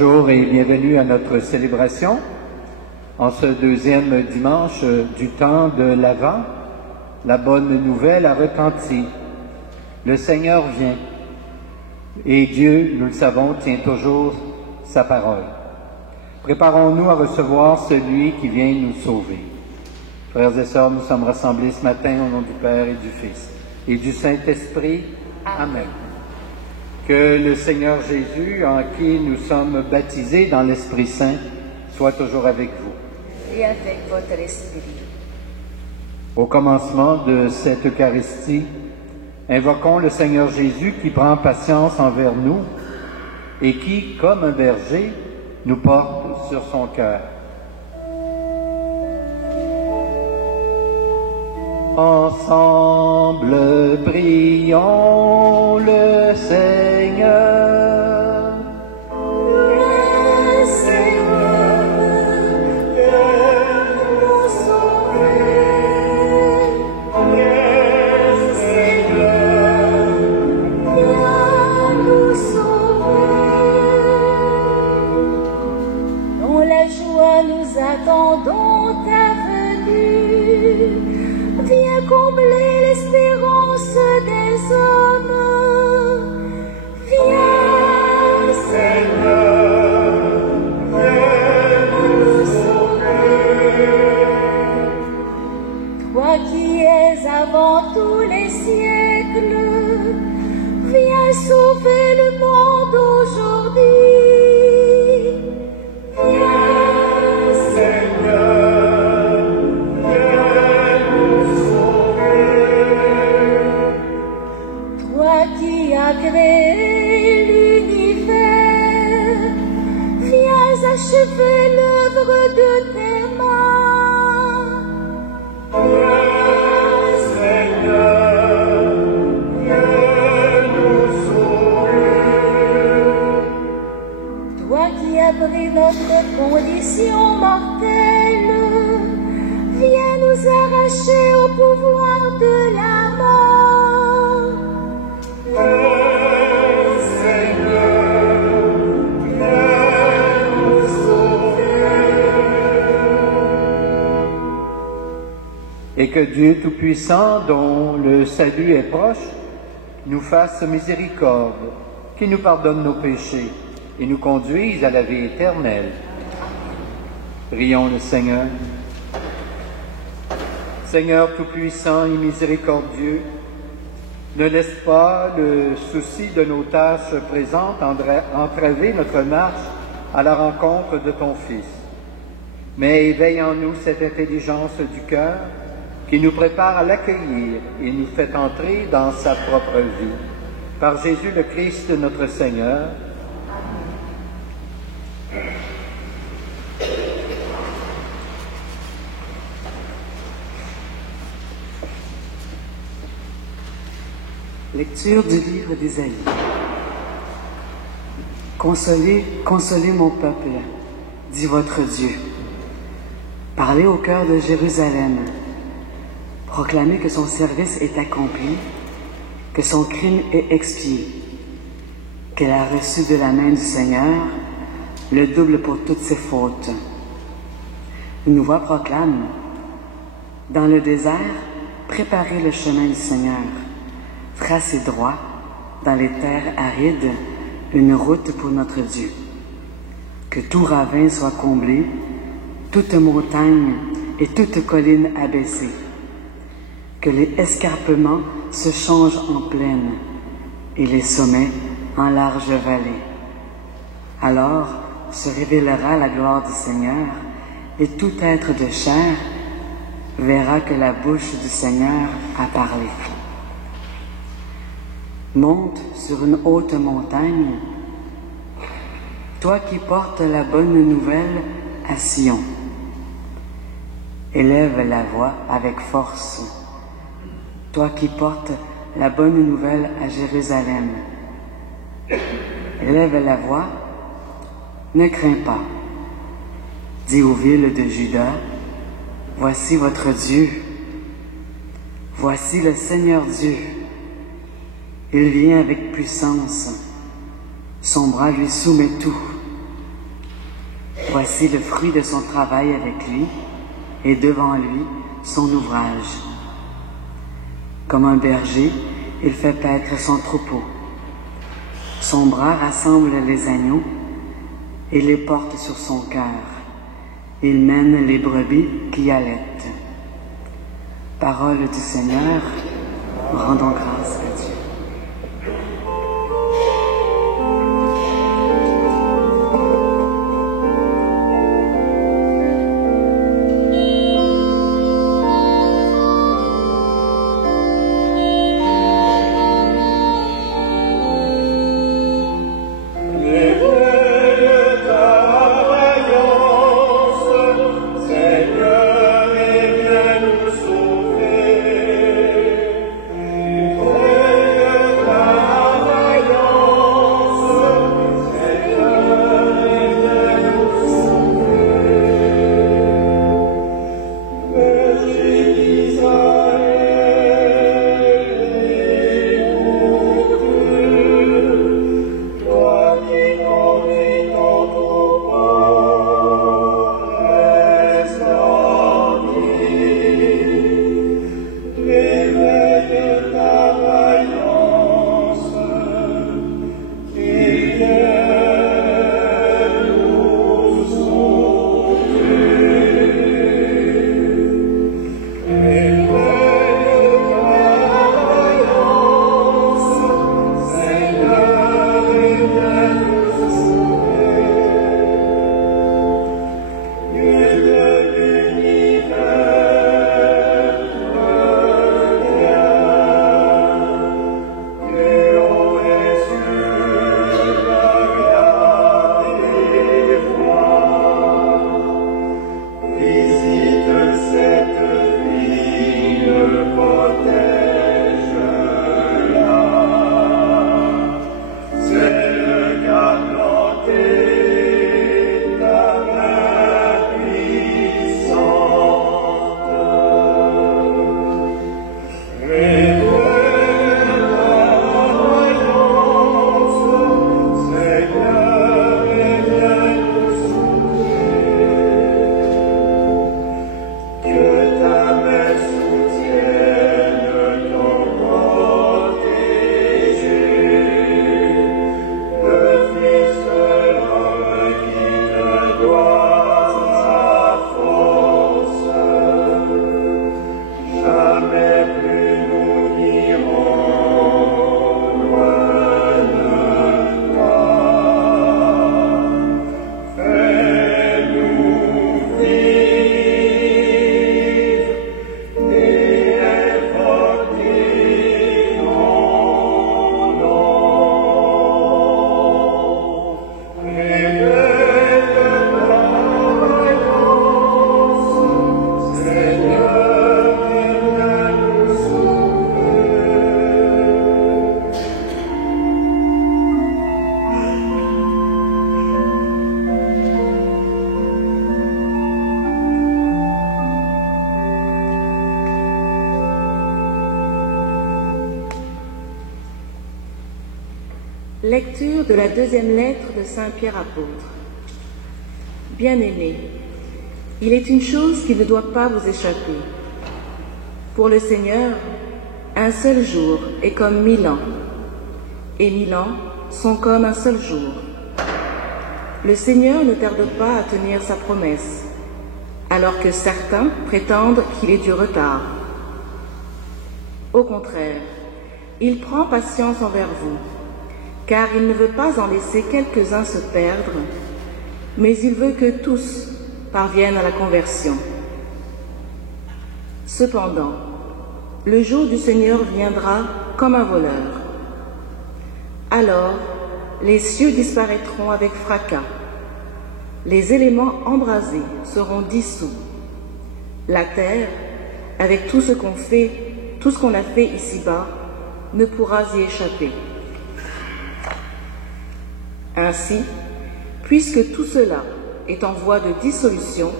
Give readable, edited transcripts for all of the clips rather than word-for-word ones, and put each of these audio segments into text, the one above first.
Bonjour et bienvenue à notre célébration en ce deuxième dimanche du temps de l'Avent. La bonne nouvelle a retenti. Le Seigneur vient et Dieu, nous le savons, tient toujours sa parole. Préparons-nous à recevoir celui qui vient nous sauver. Frères et sœurs, nous sommes rassemblés ce matin au nom du Père et du Fils et du Saint-Esprit. Amen. Que le Seigneur Jésus, en qui nous sommes baptisés dans l'Esprit Saint, soit toujours avec vous. Et avec votre esprit. Au commencement de cette Eucharistie, invoquons le Seigneur Jésus qui prend patience envers nous et qui, comme un berger, nous porte sur son cœur. Ensemble, prions le Seigneur. Le Seigneur viens nous sauver. Le Seigneur viens nous sauver. Dans la joie nous attendons ta venue. Viens combler l'espérance des hommes. Viens, Seigneur, viens nous sauver. Toi qui es avant tous les siècles, viens sauver le monde aujourd'hui. Viens, Seigneur, viens nous sauver. Toi qui as créé l'univers, viens achever l'œuvre de tes mains. Viens, Seigneur, viens nous sauver. Toi qui as pris notre condition mortelle, viens nous arracher au pouvoir de la mort. Viens, Seigneur, viens nous sauver. Et que Dieu Tout-Puissant, dont le salut est proche, nous fasse miséricorde, qui nous pardonne nos péchés et nous conduise à la vie éternelle. Prions le Seigneur. Seigneur Tout-Puissant et miséricordieux, ne laisse pas le souci de nos tâches présentes entraver notre marche à la rencontre de ton Fils. Mais éveille en nous cette intelligence du cœur qui nous prépare à l'accueillir et nous fait entrer dans sa propre vie. Par Jésus le Christ, notre Seigneur. Lecture du livre d'Ésaïe. Consolez, consolez mon peuple, dit votre Dieu. Parlez au cœur de Jérusalem. Proclamez que son service est accompli, que son crime est expié, qu'elle a reçu de la main du Seigneur le double pour toutes ses fautes. Une voix proclame, dans le désert, préparez le chemin du Seigneur. Tracez droit, dans les terres arides, une route pour notre Dieu. Que tout ravin soit comblé, toute montagne et toute colline abaissée. Que les escarpements se changent en plaine et les sommets en larges vallées. Alors se révélera la gloire du Seigneur et tout être de chair verra que la bouche du Seigneur a parlé. Monte sur une haute montagne, toi qui portes la bonne nouvelle à Sion. Élève la voix avec force, toi qui portes la bonne nouvelle à Jérusalem. Élève la voix, ne crains pas. Dis aux villes de Juda, voici votre Dieu. Voici le Seigneur Dieu. Il vient avec puissance. Son bras lui soumet tout. Voici le fruit de son travail avec lui, et devant lui son ouvrage. Comme un berger, il fait paître son troupeau. Son bras rassemble les agneaux et les porte sur son cœur. Il mène les brebis qui allaitent. Parole du Seigneur, rendons grâce à Dieu. Lecture de la deuxième lettre de Saint Pierre apôtre. Bien-aimés, il est une chose qui ne doit pas vous échapper. Pour le Seigneur, un seul jour est comme 1000 ans, et 1000 ans sont comme un seul jour. Le Seigneur ne tarde pas à tenir sa promesse, alors que certains prétendent qu'il est du retard. Au contraire, il prend patience envers vous, car il ne veut pas en laisser quelques-uns se perdre, mais il veut que tous parviennent à la conversion. Cependant, le jour du Seigneur viendra comme un voleur. Alors, les cieux disparaîtront avec fracas, les éléments embrasés seront dissous, la terre, avec tout ce qu'on a fait ici-bas, ne pourra y échapper. Ainsi, puisque tout cela est en voie de dissolution,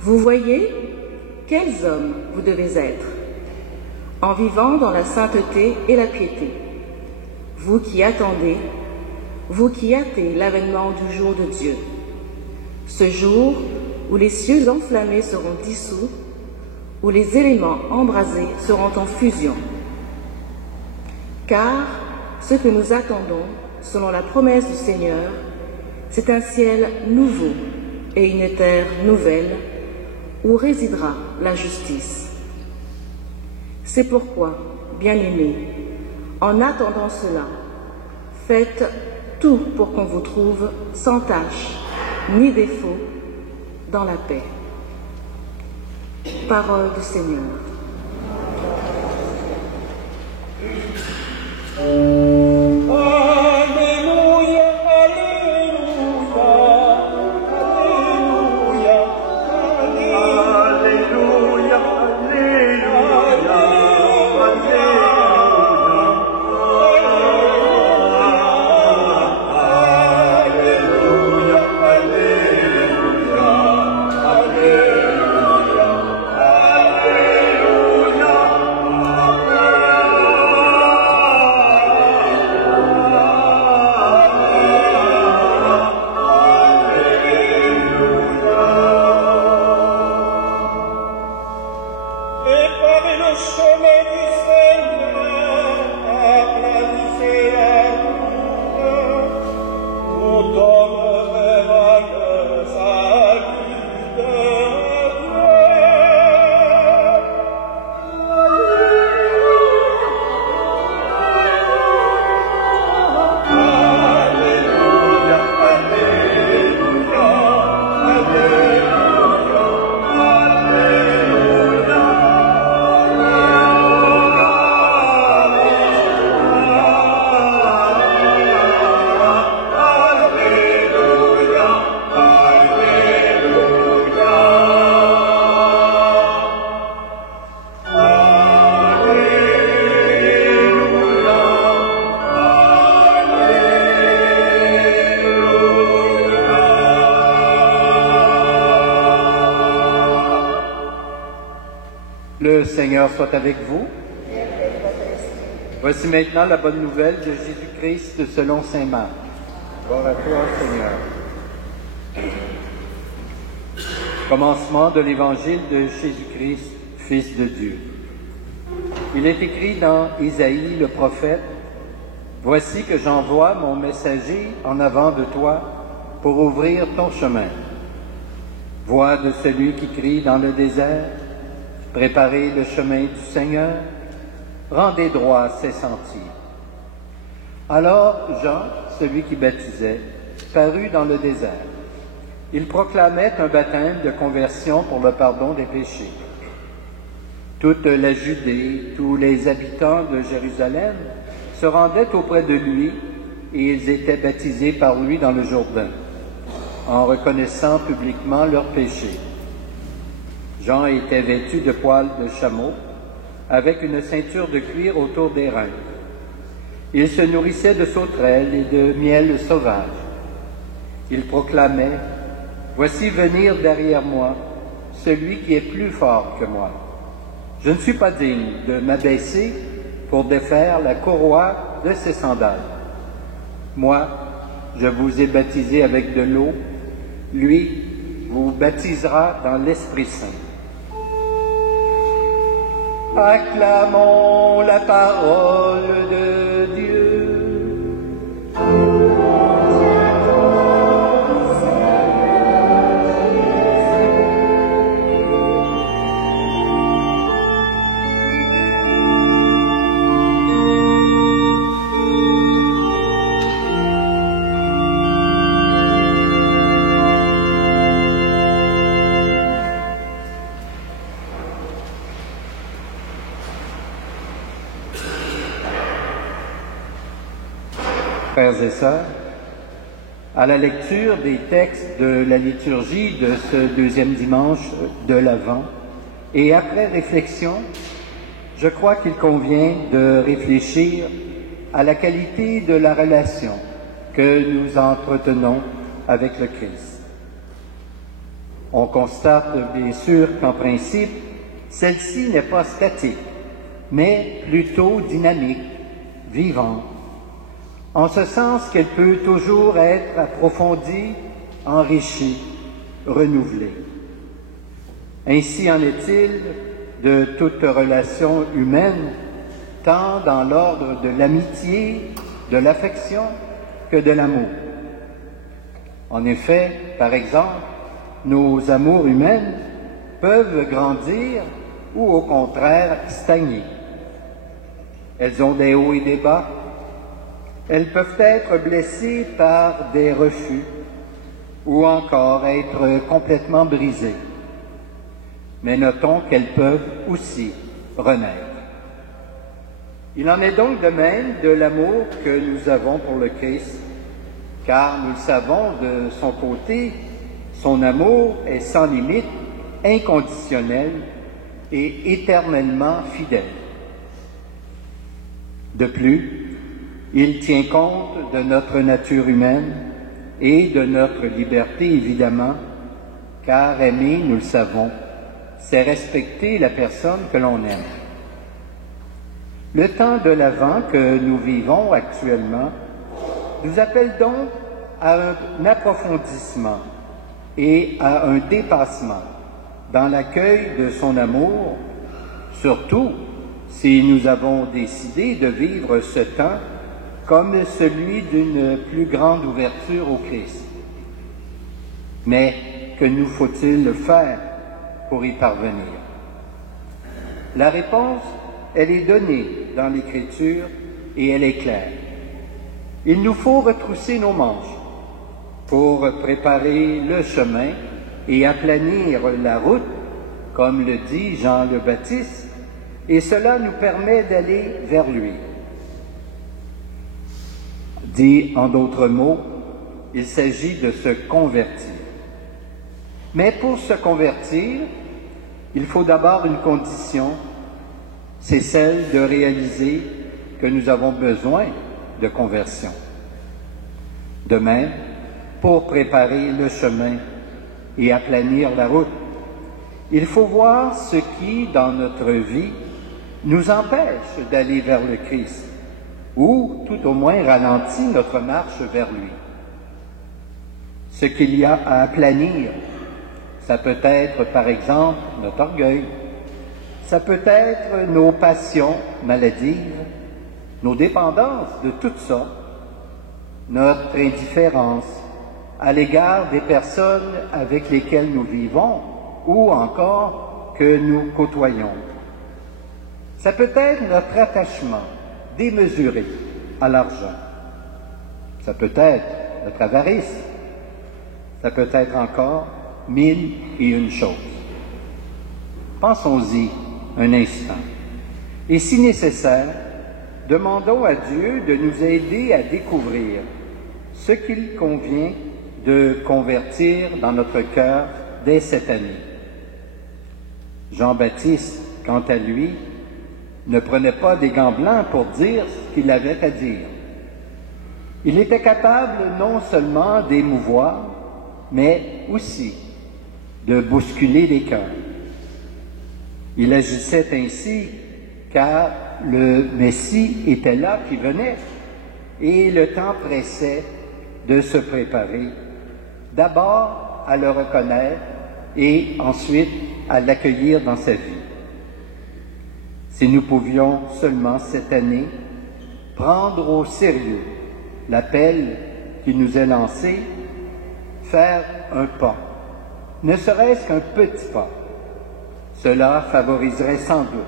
vous voyez quels hommes vous devez être, en vivant dans la sainteté et la piété, vous qui attendez, vous qui hâtez l'avènement du jour de Dieu. ce jour où les cieux enflammés seront dissous, où les éléments embrasés seront en fusion. Car ce que nous attendons, selon la promesse du Seigneur, c'est un ciel nouveau et une terre nouvelle où résidera la justice. C'est pourquoi, bien-aimés, en attendant cela, faites tout pour qu'on vous trouve sans tache ni défaut dans la paix. Parole du Seigneur. Le Seigneur soit avec vous. Voici maintenant la bonne nouvelle de Jésus-Christ selon saint Marc. Gloire à toi, Seigneur. Commencement de l'évangile de Jésus-Christ, Fils de Dieu. Il est écrit dans Isaïe le prophète, « Voici que j'envoie mon messager en avant de toi pour ouvrir ton chemin. Voix de celui qui crie dans le désert, préparez le chemin du Seigneur, rendez droit ses sentiers. » Alors Jean, celui qui baptisait, parut dans le désert. Il proclamait un baptême de conversion pour le pardon des péchés. Toute la Judée, tous les habitants de Jérusalem se rendaient auprès de lui et ils étaient baptisés par lui dans le Jourdain, en reconnaissant publiquement leurs péchés. Jean était vêtu de poils de chameau, avec une ceinture de cuir autour des reins. Il se nourrissait de sauterelles et de miel sauvage. Il proclamait, « Voici venir derrière moi celui qui est plus fort que moi. Je ne suis pas digne de m'abaisser pour défaire la courroie de ses sandales. Moi, je vous ai baptisé avec de l'eau, lui vous baptisera dans l'Esprit Saint. » Acclamons la parole de Dieu. Frères et sœurs, à la lecture des textes de la liturgie de ce deuxième dimanche de l'Avent, et après réflexion, je crois qu'il convient de réfléchir à la qualité de la relation que nous entretenons avec le Christ. On constate bien sûr qu'en principe, celle-ci n'est pas statique, mais plutôt dynamique, vivante, en ce sens qu'elle peut toujours être approfondie, enrichie, renouvelée. Ainsi en est-il de toute relation humaine, tant dans l'ordre de l'amitié, de l'affection que de l'amour. En effet, par exemple, nos amours humaines peuvent grandir ou au contraire stagner. Elles ont des hauts et des bas. Elles peuvent être blessées par des refus ou encore être complètement brisées. Mais notons qu'elles peuvent aussi renaître. Il en est donc de même de l'amour que nous avons pour le Christ, car nous le savons de son côté, son amour est sans limite, inconditionnel et éternellement fidèle. De plus, il tient compte de notre nature humaine et de notre liberté, évidemment, car aimer, nous le savons, c'est respecter la personne que l'on aime. Le temps de l'Avent que nous vivons actuellement nous appelle donc à un approfondissement et à un dépassement dans l'accueil de son amour, surtout si nous avons décidé de vivre ce temps comme celui d'une plus grande ouverture au Christ. Mais que nous faut-il faire pour y parvenir? La réponse, elle est donnée dans l'Écriture et elle est claire. Il nous faut retrousser nos manches pour préparer le chemin et aplanir la route, comme le dit Jean le Baptiste, et cela nous permet d'aller vers lui. Dit en d'autres mots, il s'agit de se convertir. Mais pour se convertir, il faut d'abord une condition, c'est celle de réaliser que nous avons besoin de conversion. De même, pour préparer le chemin et aplanir la route, il faut voir ce qui, dans notre vie, nous empêche d'aller vers le Christ, ou tout au moins ralentit notre marche vers lui. Ce qu'il y a à aplanir, ça peut être par exemple notre orgueil, ça peut être nos passions maladives, nos dépendances de toutes sortes, notre indifférence à l'égard des personnes avec lesquelles nous vivons ou encore que nous côtoyons. Ça peut être notre attachement démesuré à l'argent. Ça peut être notre avarice. Ça peut être encore 1001 choses. Pensons-y un instant. Et si nécessaire, demandons à Dieu de nous aider à découvrir ce qu'il convient de convertir dans notre cœur dès cette année. Jean-Baptiste, quant à lui, ne prenait pas des gants blancs pour dire ce qu'il avait à dire. Il était capable non seulement d'émouvoir, mais aussi de bousculer les cœurs. Il agissait ainsi car le Messie était là qui venait et le temps pressait de se préparer, d'abord à le reconnaître et ensuite à l'accueillir dans sa vie. Si nous pouvions seulement cette année prendre au sérieux l'appel qui nous est lancé, faire un pas, ne serait-ce qu'un petit pas, cela favoriserait sans doute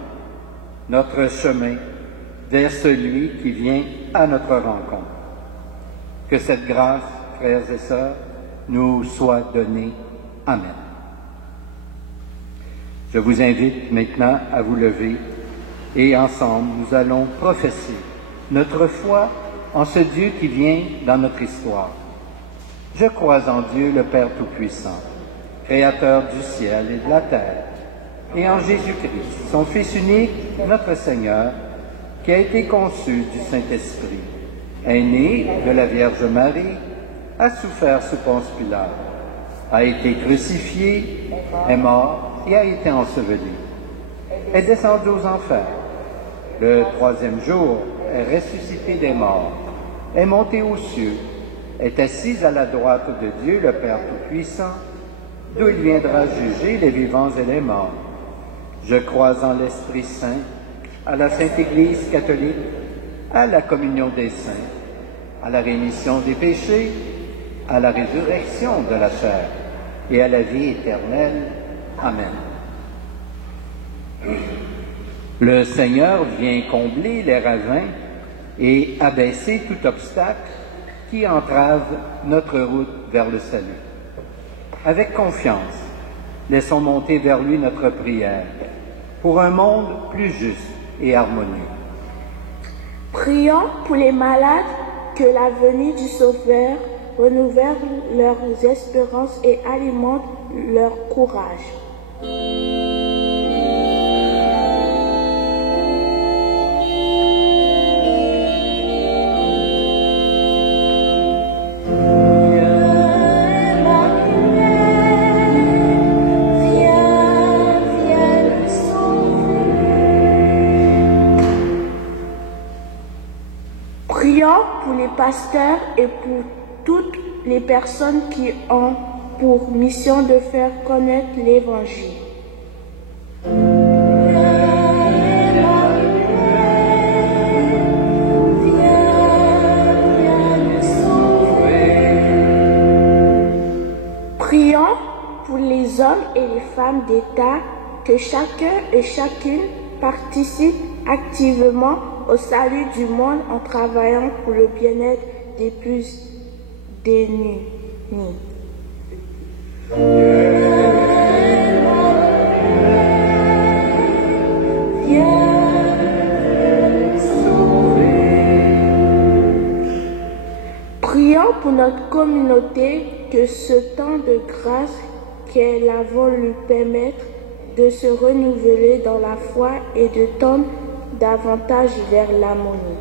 notre chemin vers celui qui vient à notre rencontre. Que cette grâce, frères et sœurs, nous soit donnée. Amen. Je vous invite maintenant à vous lever et ensemble nous allons professer notre foi en ce Dieu qui vient dans notre histoire. Je crois en Dieu le Père Tout-Puissant, Créateur du ciel et de la terre, et en Jésus-Christ, son Fils unique, notre Seigneur, qui a été conçu du Saint-Esprit, est né de la Vierge Marie, a souffert sous Ponce Pilate, a été crucifié, est mort et a été enseveli, est descendu aux enfers. Le troisième jour est ressuscité des morts, est monté aux cieux, est assis à la droite de Dieu le Père Tout-Puissant, d'où il viendra juger les vivants et les morts. Je crois en l'Esprit Saint, à la Sainte Église catholique, à la communion des saints, à la rémission des péchés, à la résurrection de la chair et à la vie éternelle. Amen. Le Seigneur vient combler les ravins et abaisser tout obstacle qui entrave notre route vers le salut. Avec confiance, laissons monter vers lui notre prière pour un monde plus juste et harmonieux. Prions pour les malades, que la venue du Sauveur renouvelle leurs espérances et alimente leur courage. Pour les pasteurs et pour toutes les personnes qui ont pour mission de faire connaître l'Évangile. Prions pour les hommes et les femmes d'État, que chacun et chacune participe activement au salut du monde en travaillant pour le bien-être des plus démunis. Prions pour notre communauté, que ce temps de grâce qu'elle a lui permettre de se renouveler dans la foi et de tendre davantage vers l'harmonie.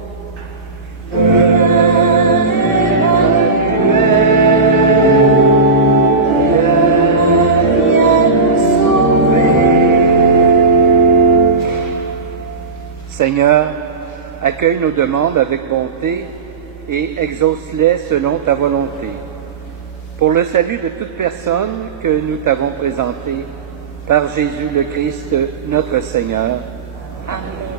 Seigneur, accueille nos demandes avec bonté et exauce-les selon ta volonté. Pour le salut de toute personne que nous t'avons présentée, par Jésus le Christ, notre Seigneur. Amen.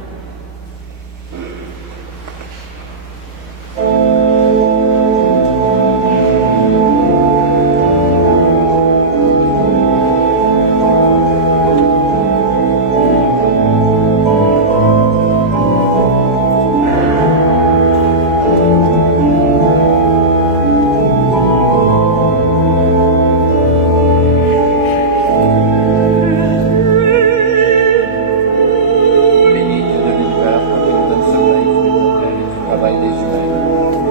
Béni Dieu de l'univers, quand il nous donne ce pain, fruit de la terre et du travail des humains.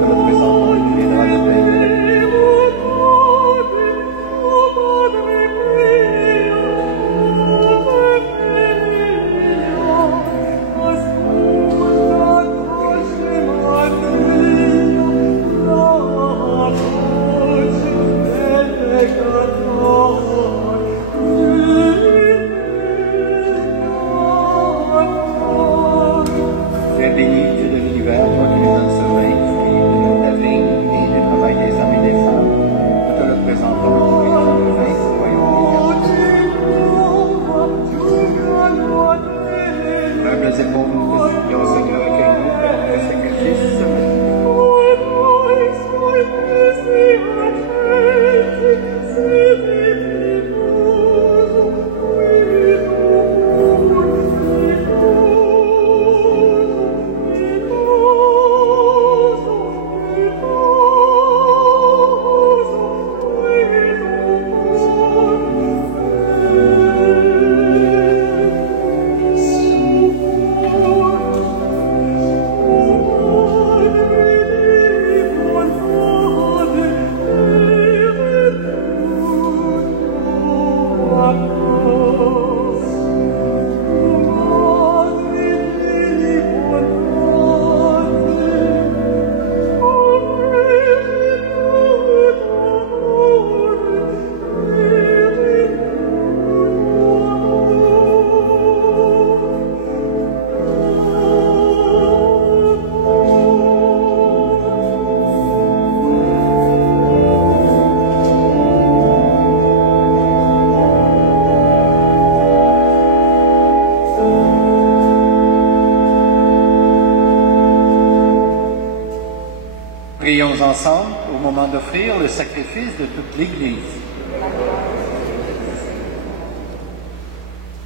Prions ensemble au moment d'offrir le sacrifice de toute l'Église.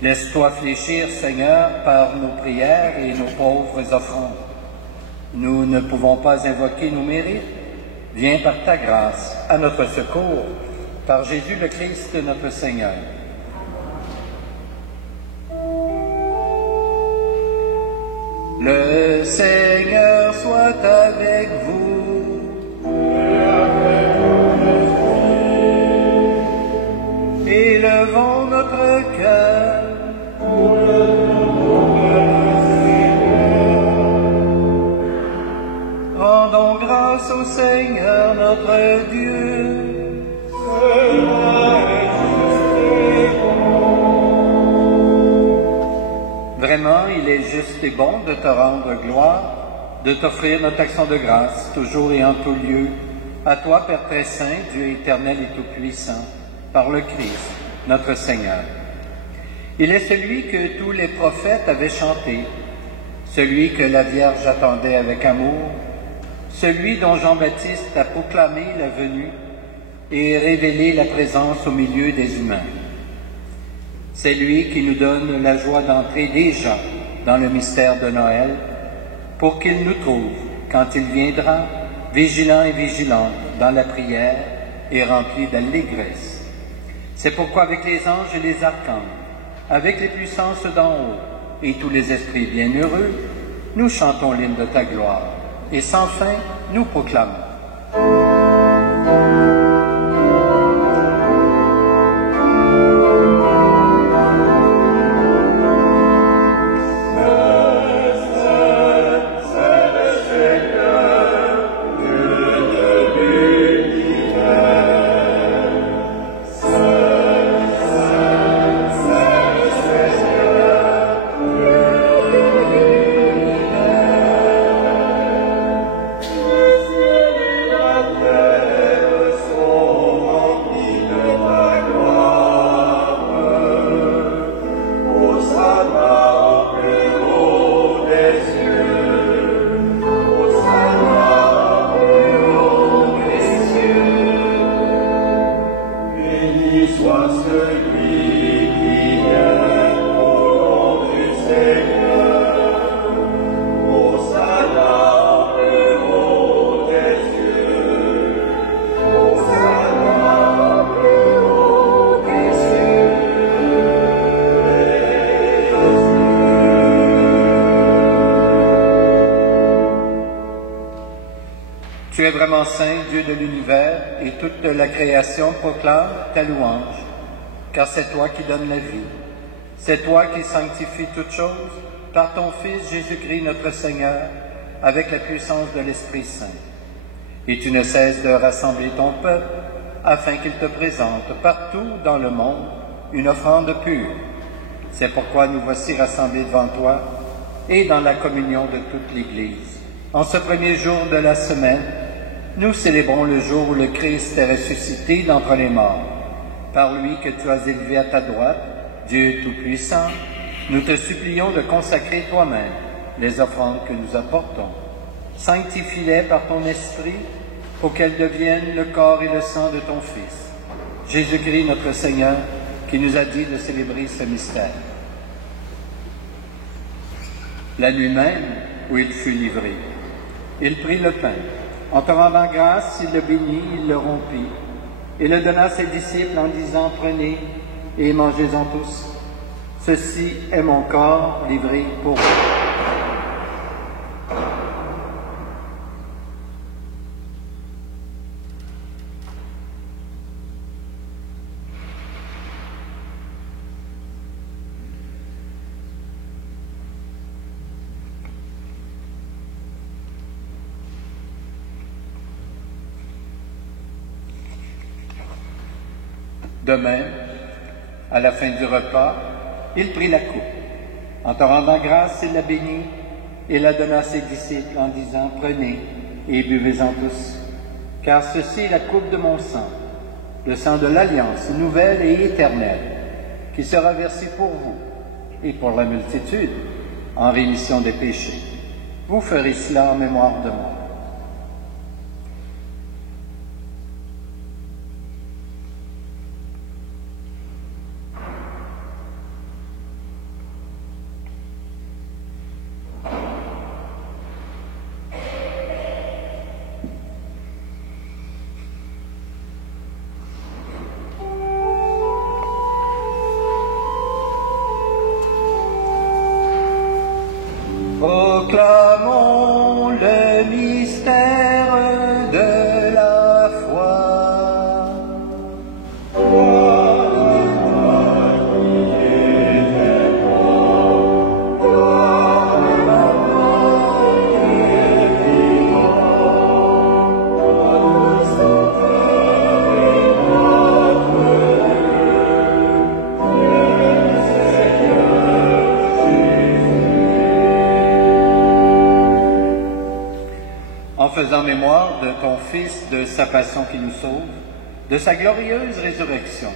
Laisse-toi fléchir, Seigneur, par nos prières et nos pauvres offrandes. Nous ne pouvons pas invoquer nos mérites. Viens par ta grâce à notre secours, par Jésus le Christ, notre Seigneur. Le Seigneur soit avec vous. Élevons notre cœur. Rendons grâce au Seigneur notre Dieu. Vraiment, il est juste et bon de te rendre gloire, de t'offrir notre action de grâce, toujours et en tout lieu, à toi, Père très saint, Dieu éternel et tout-puissant, par le Christ, notre Seigneur. Il est celui que tous les prophètes avaient chanté, celui que la Vierge attendait avec amour, celui dont Jean-Baptiste a proclamé la venue et révélé la présence au milieu des humains. C'est lui qui nous donne la joie d'entrer déjà dans le mystère de Noël, pour qu'il nous trouve, quand il viendra, vigilants et vigilantes dans la prière et remplis d'allégresse. C'est pourquoi avec les anges et les archanges, avec les puissances d'en haut et tous les esprits bienheureux, nous chantons l'hymne de ta gloire, et sans fin nous proclamons. Tu es vraiment saint, Dieu de l'univers, et toute la création proclame ta louange, car c'est toi qui donnes la vie. C'est toi qui sanctifies toutes choses par ton Fils Jésus-Christ notre Seigneur, avec la puissance de l'Esprit Saint. Et tu ne cesses de rassembler ton peuple, afin qu'il te présente partout dans le monde une offrande pure. C'est pourquoi nous voici rassemblés devant toi et dans la communion de toute l'Église. En ce premier jour de la semaine, nous célébrons le jour où le Christ est ressuscité d'entre les morts. Par lui que tu as élevé à ta droite, Dieu Tout-Puissant, nous te supplions de consacrer toi-même les offrandes que nous apportons. Sanctifie-les par ton Esprit, pour qu'elles deviennent le corps et le sang de ton Fils, Jésus-Christ notre Seigneur, qui nous a dit de célébrer ce mystère. La nuit même où il fut livré, il prit le pain. En te rendant grâce, il le bénit, il le rompit, et le donna à ses disciples en disant, « Prenez et mangez-en tous. Ceci est mon corps livré pour vous. » De même, à la fin du repas, il prit la coupe. En te rendant grâce, il la bénit et la donna à ses disciples en disant, « Prenez et buvez-en tous, car ceci est la coupe de mon sang, le sang de l'alliance nouvelle et éternelle, qui sera versé pour vous et pour la multitude en rémission des péchés. Vous ferez cela en mémoire de moi. » Proclamons le mystère de la foi. En faisant mémoire de ton Fils, de sa passion qui nous sauve, de sa glorieuse résurrection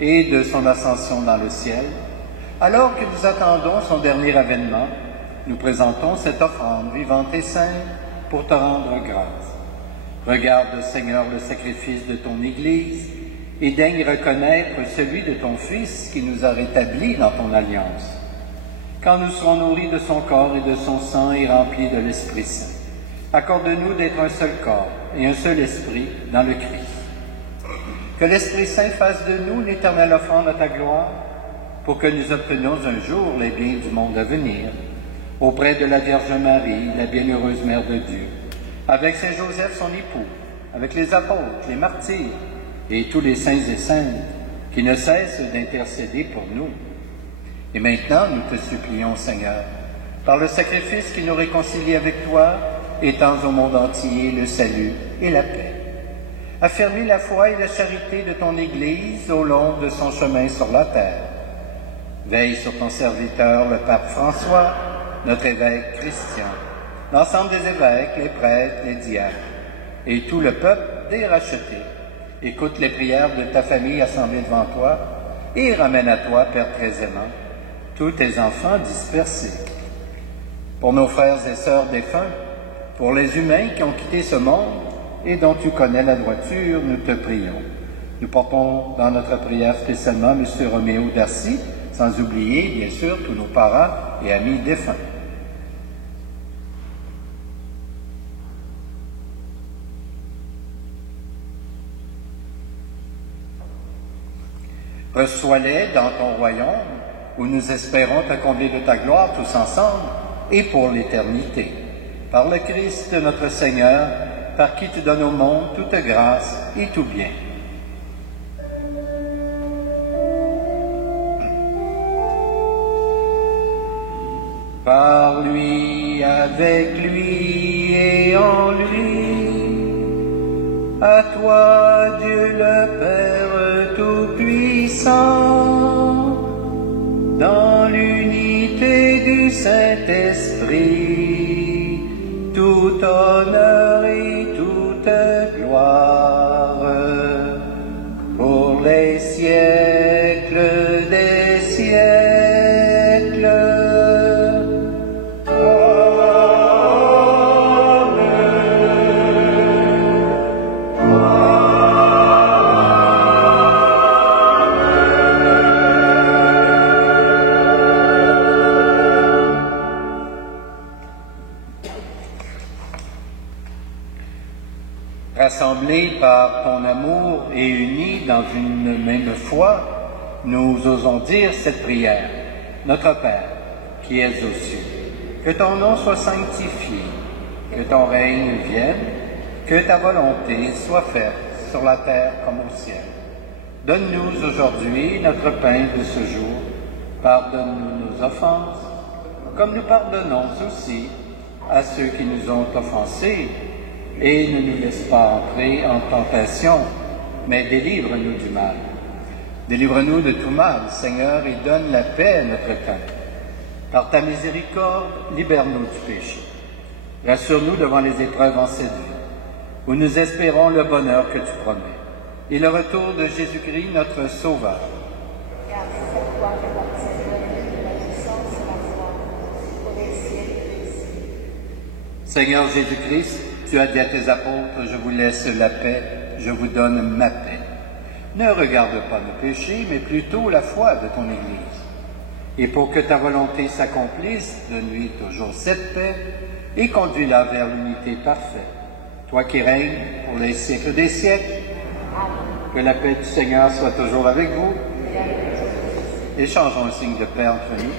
et de son ascension dans le ciel, alors que nous attendons son dernier avènement, nous présentons cette offrande vivante et sainte pour te rendre grâce. Regarde, Seigneur, le sacrifice de ton Église et daigne reconnaître celui de ton Fils qui nous a rétablis dans ton alliance. Quand nous serons nourris de son corps et de son sang et remplis de l'Esprit Saint, accorde-nous d'être un seul corps et un seul esprit dans le Christ. Que l'Esprit Saint fasse de nous l'éternelle offrande à ta gloire, pour que nous obtenions un jour les biens du monde à venir, auprès de la Vierge Marie, la bienheureuse Mère de Dieu, avec Saint Joseph son époux, avec les apôtres, les martyrs et tous les saints et saintes qui ne cessent d'intercéder pour nous. Et maintenant, nous te supplions, Seigneur, par le sacrifice qui nous réconcilie avec toi, étends au monde entier le salut et la paix. Affermis la foi et la charité de ton Église au long de son chemin sur la terre. Veille sur ton serviteur, le pape François, notre évêque Christian, l'ensemble des évêques, les prêtres, les diacres, et tout le peuple des rachetés. Écoute les prières de ta famille assemblée devant toi, et ramène à toi, Père très aimant, tous tes enfants dispersés. Pour nos frères et sœurs défunts, pour les humains qui ont quitté ce monde et dont tu connais la droiture, nous te prions. Nous portons dans notre prière spécialement M. Roméo Darcy, sans oublier, bien sûr, tous nos parents et amis défunts. Reçois-les dans ton royaume, où nous espérons te combler de ta gloire tous ensemble et pour l'éternité. Par le Christ notre Seigneur, par qui tu donnes au monde toute grâce et tout bien. Par lui, avec lui et en lui, à toi Dieu le Père Tout-Puissant, dans l'unité du Saint-Esprit, tout honneur et toute gloire, pour les siècles des siècles. Rassemblés par ton amour et unis dans une même foi, nous osons dire cette prière. Notre Père, qui es aux cieux, que ton nom soit sanctifié, que ton règne vienne, que ta volonté soit faite sur la terre comme au ciel. Donne-nous aujourd'hui notre pain de ce jour. Pardonne-nous nos offenses, comme nous pardonnons aussi à ceux qui nous ont offensés. Et ne nous laisse pas entrer en tentation, mais délivre-nous du mal. Délivre-nous de tout mal, Seigneur, et donne la paix à notre cœur. Par ta miséricorde, libère-nous du péché. Rassure-nous devant les épreuves en cette vie, où nous espérons le bonheur que tu promets, et le retour de Jésus-Christ, notre Sauveur. Car c'est toi qui possèdes la puissance et la foi, pour les siècles des siècles. Seigneur Jésus-Christ, tu as dit à tes apôtres, je vous laisse la paix, je vous donne ma paix. Ne regarde pas nos péchés, mais plutôt la foi de ton Église. Et pour que ta volonté s'accomplisse, donne-lui toujours cette paix et conduis-la vers l'unité parfaite. Toi qui règnes pour les siècles des siècles, que la paix du Seigneur soit toujours avec vous. Échangeons un signe de paix entre nous.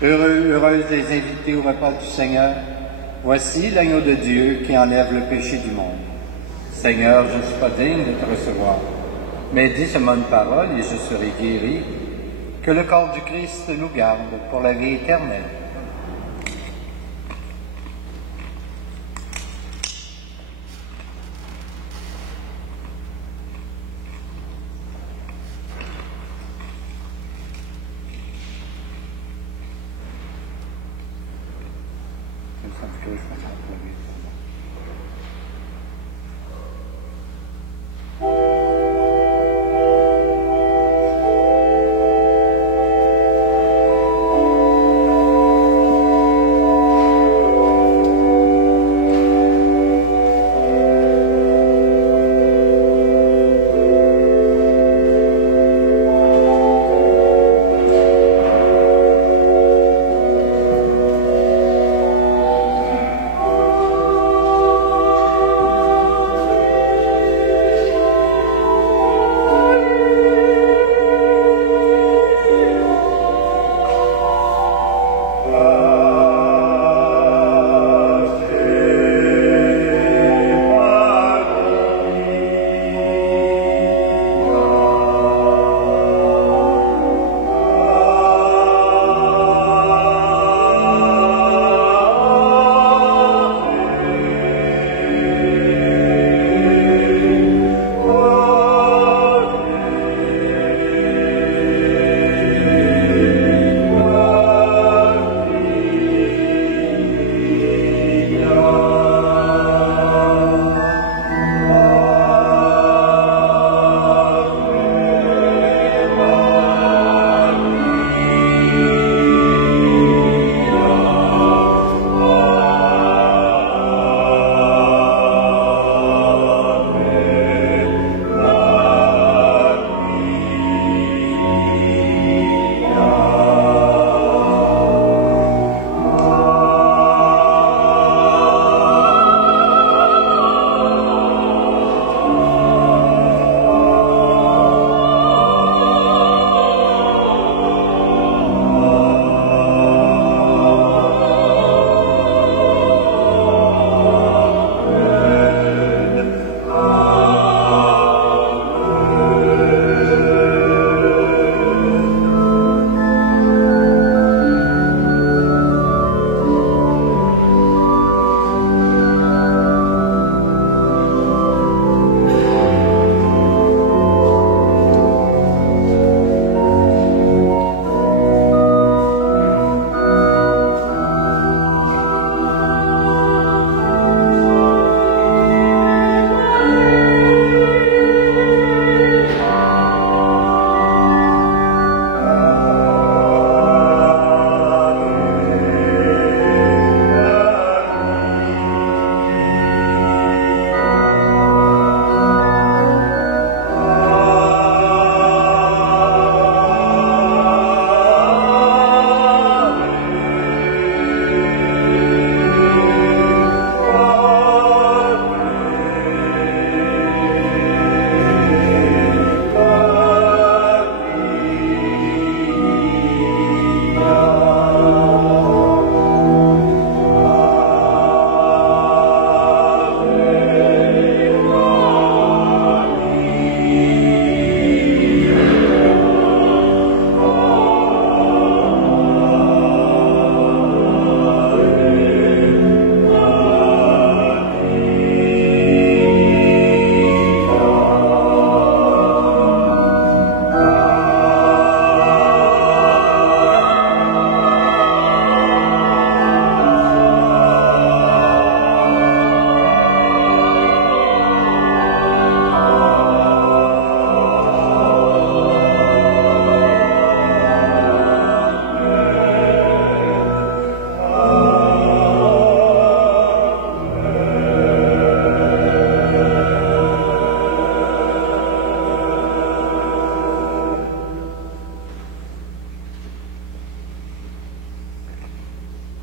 Heureux, heureuses les invités au repas du Seigneur. Voici l'agneau de Dieu qui enlève le péché du monde. Seigneur, je ne suis pas digne de te recevoir, mais dis seulement une parole et je serai guéri. Que le corps du Christ nous garde pour la vie éternelle.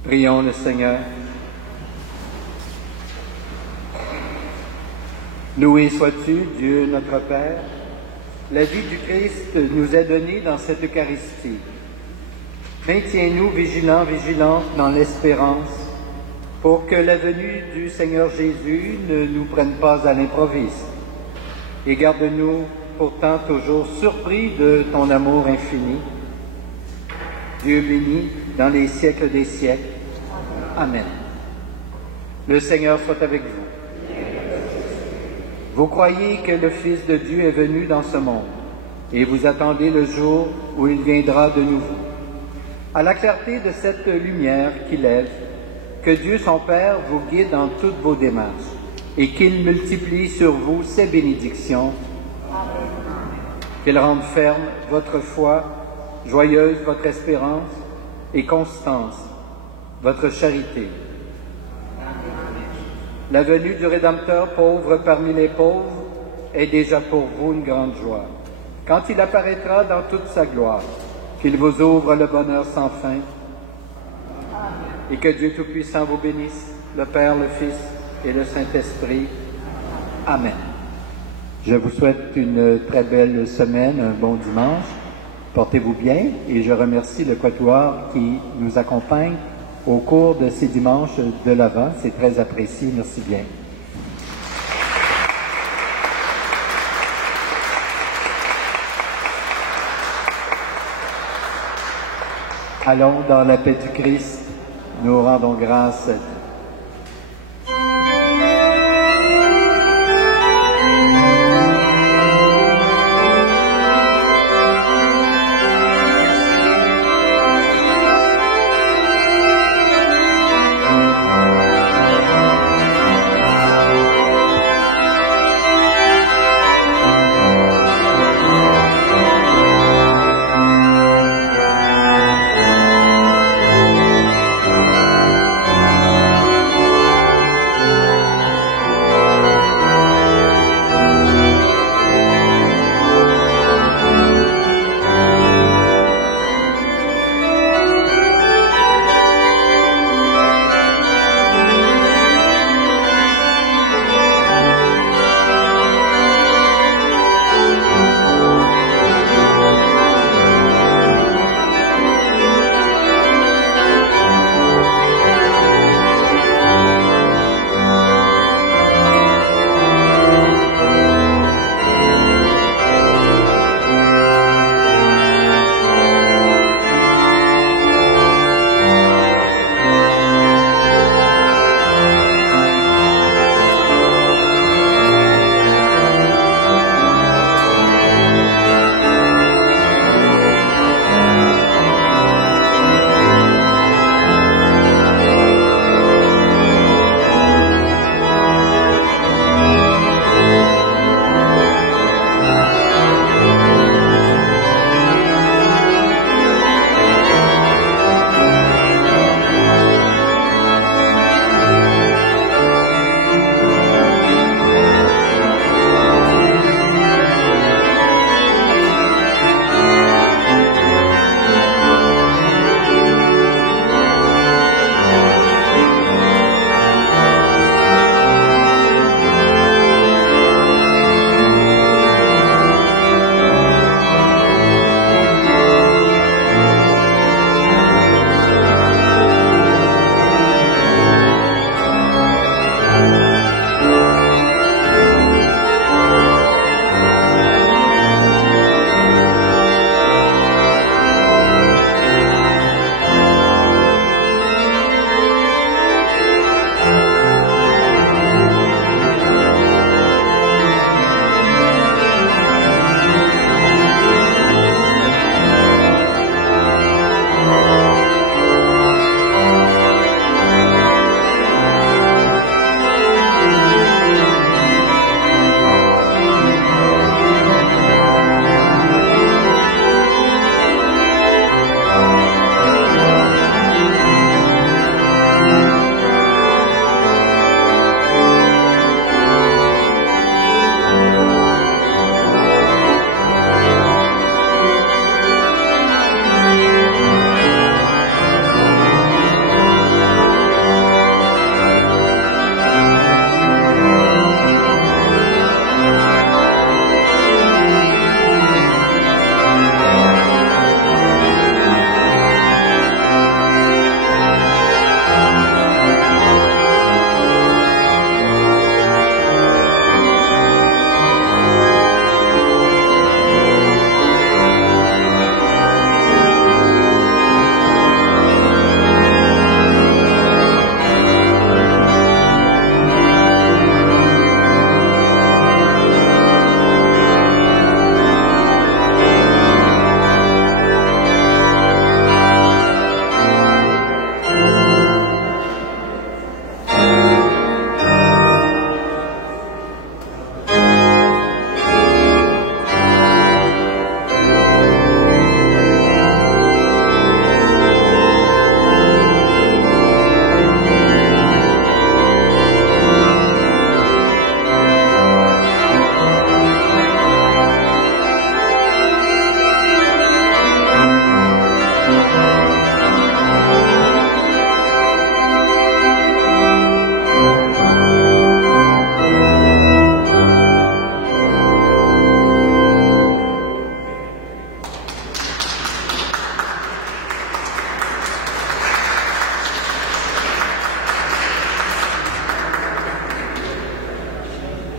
Prions le Seigneur. Loué sois-tu, Dieu notre Père. La vie du Christ nous est donnée dans cette Eucharistie. Maintiens-nous vigilants dans l'espérance, pour que la venue du Seigneur Jésus ne nous prenne pas à l'improviste. Et garde-nous pourtant toujours surpris de ton amour infini. Dieu béni dans les siècles des siècles. Amen. Le Seigneur soit avec vous. Vous croyez que le Fils de Dieu est venu dans ce monde, et vous attendez le jour où il viendra de nouveau. À la clarté de cette lumière qui lève, que Dieu son Père vous guide dans toutes vos démarches et qu'il multiplie sur vous ses bénédictions. Qu'il rende ferme votre foi, joyeuse votre espérance et constance votre charité. La venue du Rédempteur pauvre parmi les pauvres est déjà pour vous une grande joie. Quand il apparaîtra dans toute sa gloire, qu'il vous ouvre le bonheur sans fin. Et que Dieu Tout-Puissant vous bénisse, le Père, le Fils et le Saint-Esprit. Amen. Je vous souhaite une très belle semaine, un bon dimanche. Portez-vous bien et je remercie le quatuor qui nous accompagne au cours de ces dimanches de l'Avent. C'est très apprécié. Merci bien. Allons dans la paix du Christ. Nous rendons grâce